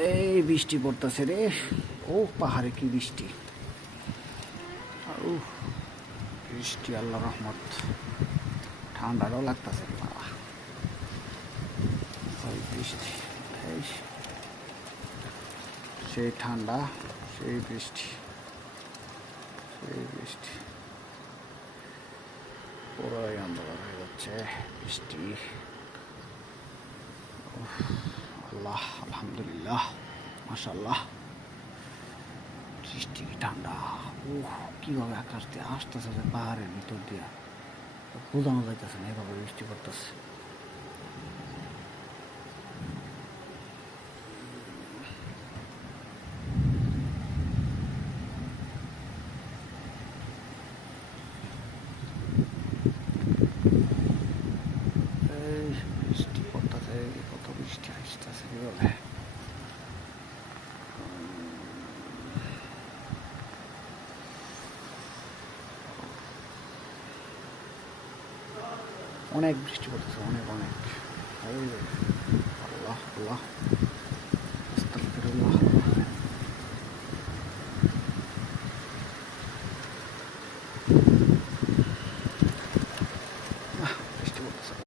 এই বৃষ্টি পড়তেছে রে। ও পাহাড়ে কি বৃষ্টি, বৃষ্টি আল্লাহ রহমত। ঠান্ডাটাও লাগতেছে রে বাবা। ওই বৃষ্টি, সেই ঠান্ডা, সেই বৃষ্টি, সেই বৃষ্টি, পুরোই অন্ধকার হয়ে যাচ্ছে। বৃষ্টি, আল্লাহ, আলহামদুলিল্লাহ, মাশাল্লাহ। বৃষ্টি কি ঠান্ডা, কীভাবে আকাশ দিয়ে আসতেছে যে পাহাড়ের ভিতর দিয়া বোঝানো যাইতেছে না, এভাবে বৃষ্টি পড়তেছে। এই বৃষ্টি পড়তেছে, কত বৃষ্টি আসতেছে কীভাবে। অনেক বৃষ্টি পড়তেছে, অনেক অনেক। আল্লাহ আল্লাহ।